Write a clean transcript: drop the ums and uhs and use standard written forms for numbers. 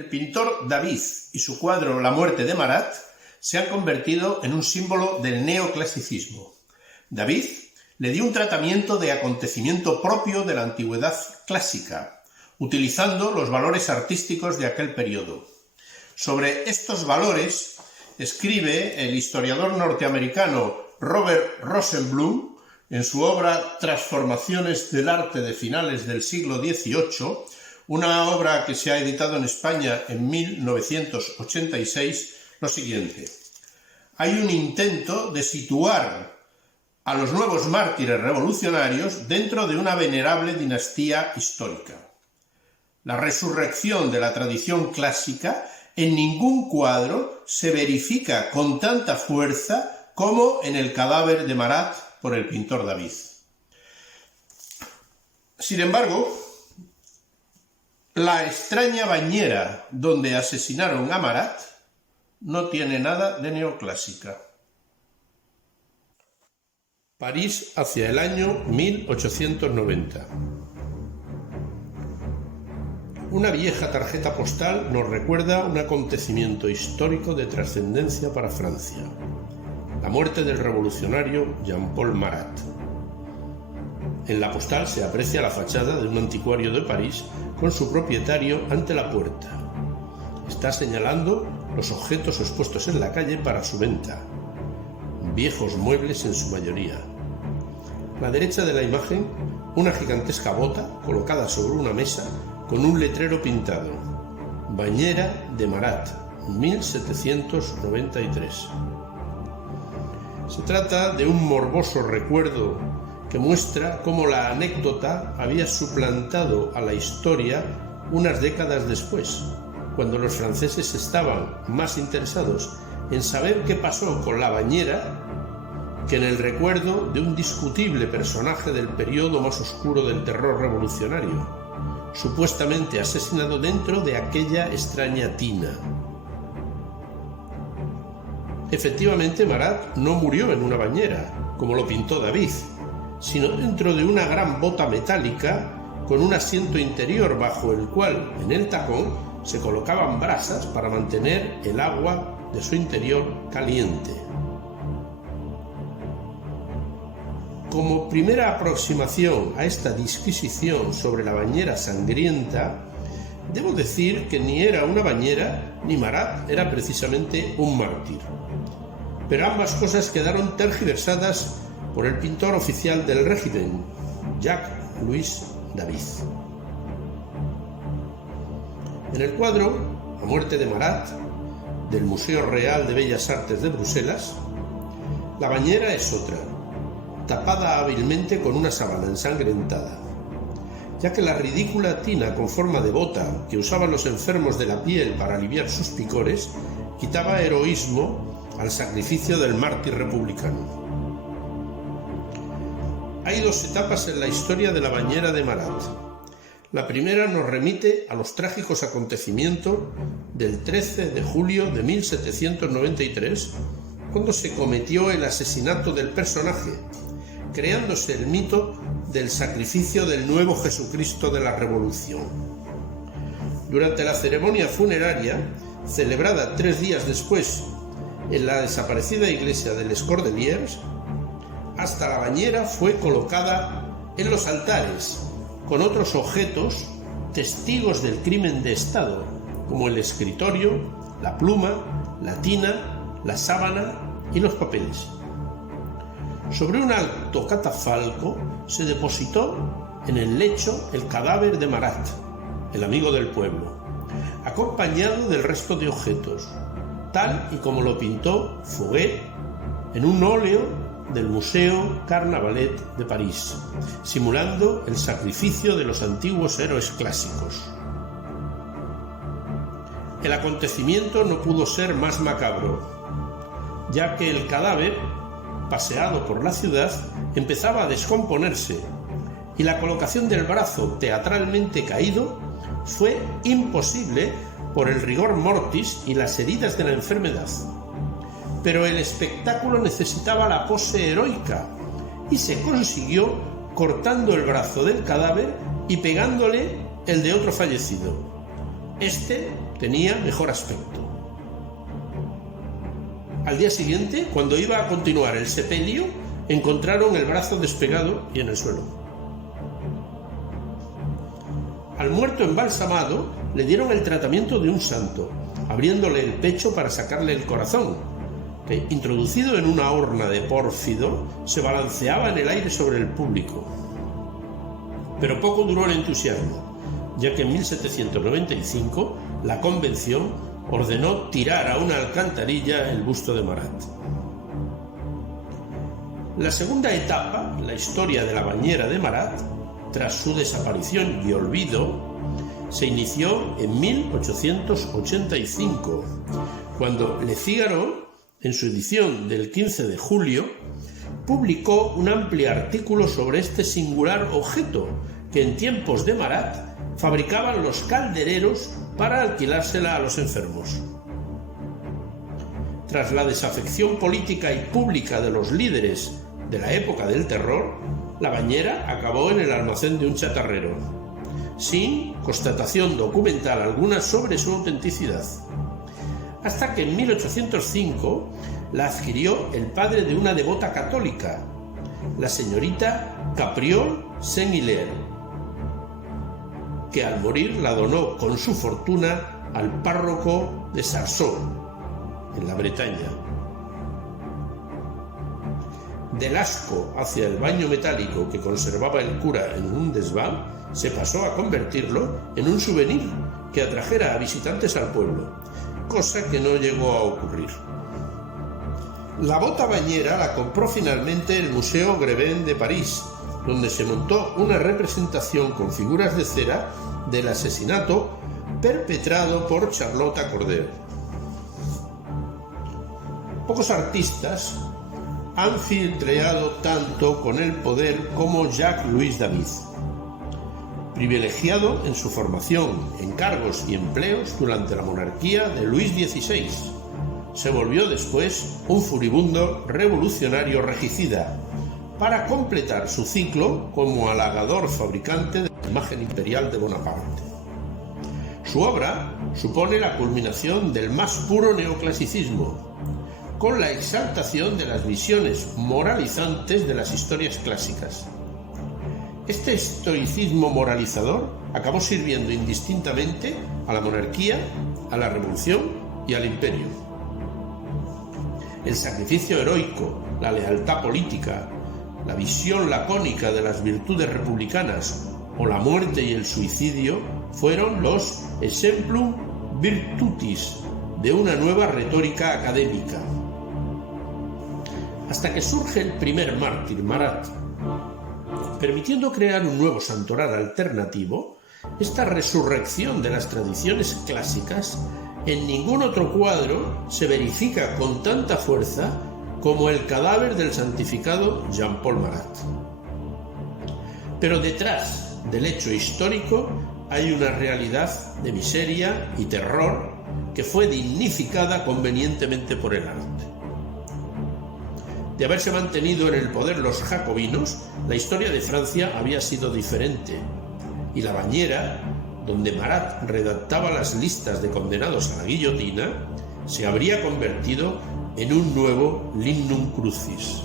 El pintor David y su cuadro La muerte de Marat se han convertido en un símbolo del neoclasicismo. David le dio un tratamiento de acontecimiento propio de la antigüedad clásica, utilizando los valores artísticos de aquel periodo. Sobre estos valores escribe el historiador norteamericano Robert Rosenblum en su obra Transformaciones del arte de finales del siglo XVIII, una obra que se ha editado en España en 1986, lo siguiente. Hay un intento de situar a los nuevos mártires revolucionarios dentro de una venerable dinastía histórica. La resurrección de la tradición clásica en ningún cuadro se verifica con tanta fuerza como en el cadáver de Marat por el pintor David. Sin embargo, la extraña bañera donde asesinaron a Marat no tiene nada de neoclásica. París hacia el año 1890. Una vieja tarjeta postal nos recuerda un acontecimiento histórico de trascendencia para Francia: la muerte del revolucionario Jean-Paul Marat. En la postal se aprecia la fachada de un anticuario de París con su propietario ante la puerta. Está señalando los objetos expuestos en la calle para su venta, viejos muebles en su mayoría. A la derecha de la imagen, una gigantesca bota colocada sobre una mesa con un letrero pintado: Bañera de Marat, 1793. Se trata de un morboso recuerdo que muestra cómo la anécdota había suplantado a la historia unas décadas después, cuando los franceses estaban más interesados en saber qué pasó con la bañera que en el recuerdo de un discutible personaje del periodo más oscuro del terror revolucionario, supuestamente asesinado dentro de aquella extraña tina. Efectivamente, Marat no murió en una bañera, como lo pintó David, sino dentro de una gran bota metálica con un asiento interior bajo el cual, en el tacón, se colocaban brasas para mantener el agua de su interior caliente. Como primera aproximación a esta disquisición sobre la bañera sangrienta, debo decir que ni era una bañera ni Marat era precisamente un mártir. Pero ambas cosas quedaron tergiversadas por el pintor oficial del régimen, Jacques-Louis David. En el cuadro La muerte de Marat, del Museo Real de Bellas Artes de Bruselas, la bañera es otra, tapada hábilmente con una sábana ensangrentada, ya que la ridícula tina con forma de bota que usaban los enfermos de la piel para aliviar sus picores quitaba heroísmo al sacrificio del mártir republicano. Hay dos etapas en la historia de la bañera de Marat. La primera nos remite a los trágicos acontecimientos del 13 de julio de 1793, cuando se cometió el asesinato del personaje, creándose el mito del sacrificio del nuevo Jesucristo de la Revolución. Durante la ceremonia funeraria, celebrada 3 días después en la desaparecida iglesia de Les Cordeliers, hasta la bañera fue colocada en los altares con otros objetos testigos del crimen de Estado, como el escritorio, la pluma, la tina, la sábana y los papeles. Sobre un alto catafalco se depositó en el lecho el cadáver de Marat, el amigo del pueblo, acompañado del resto de objetos, tal y como lo pintó Fouguet en un óleo del Museo Carnavalet de París, simulando el sacrificio de los antiguos héroes clásicos. El acontecimiento no pudo ser más macabro, ya que el cadáver, paseado por la ciudad, empezaba a descomponerse y la colocación del brazo teatralmente caído fue imposible por el rigor mortis y las heridas de la enfermedad. Pero el espectáculo necesitaba la pose heroica y se consiguió cortando el brazo del cadáver y pegándole el de otro fallecido. Este tenía mejor aspecto. Al día siguiente, cuando iba a continuar el sepelio, encontraron el brazo despegado y en el suelo. Al muerto embalsamado le dieron el tratamiento de un santo, abriéndole el pecho para sacarle el corazón, que, introducido en una horna de pórfido, se balanceaba en el aire sobre el público. Pero poco duró el entusiasmo, ya que en 1795 la Convención ordenó tirar a una alcantarilla el busto de Marat. La segunda etapa, la historia de la bañera de Marat, tras su desaparición y olvido, se inició en 1885, cuando Le Figaro, en su edición del 15 de julio, publicó un amplio artículo sobre este singular objeto que en tiempos de Marat fabricaban los caldereros para alquilársela a los enfermos. Tras la desafección política y pública de los líderes de la época del terror, la bañera acabó en el almacén de un chatarrero, sin constatación documental alguna sobre su autenticidad, hasta que en 1805 la adquirió el padre de una devota católica, la señorita Capriole Saint-Hilaire, que al morir la donó con su fortuna al párroco de Sarceaux, en la Bretaña. Del asco hacia el baño metálico que conservaba el cura en un desván, se pasó a convertirlo en un souvenir que atrajera a visitantes al pueblo, cosa que no llegó a ocurrir. La bota bañera la compró finalmente el Museo Grévin de París, donde se montó una representación con figuras de cera del asesinato perpetrado por Charlotte Corday. Pocos artistas han filtreado tanto con el poder como Jacques-Louis David. Privilegiado en su formación, encargos y empleos durante la monarquía de Luis XVI, se volvió después un furibundo revolucionario regicida, para completar su ciclo como halagador fabricante de la imagen imperial de Bonaparte. Su obra supone la culminación del más puro neoclasicismo, con la exaltación de las visiones moralizantes de las historias clásicas. Este estoicismo moralizador acabó sirviendo indistintamente a la monarquía, a la revolución y al imperio. El sacrificio heroico, la lealtad política, la visión lacónica de las virtudes republicanas o la muerte y el suicidio fueron los exemplum virtutis de una nueva retórica académica. Hasta que surge el primer mártir, Marat, permitiendo crear un nuevo santoral alternativo, esta resurrección de las tradiciones clásicas en ningún otro cuadro se verifica con tanta fuerza como el cadáver del santificado Jean-Paul Marat. Pero detrás del hecho histórico hay una realidad de miseria y terror que fue dignificada convenientemente por el arte. De haberse mantenido en el poder los jacobinos, la historia de Francia había sido diferente, y la bañera, donde Marat redactaba las listas de condenados a la guillotina, se habría convertido en un nuevo Limnum Crucis.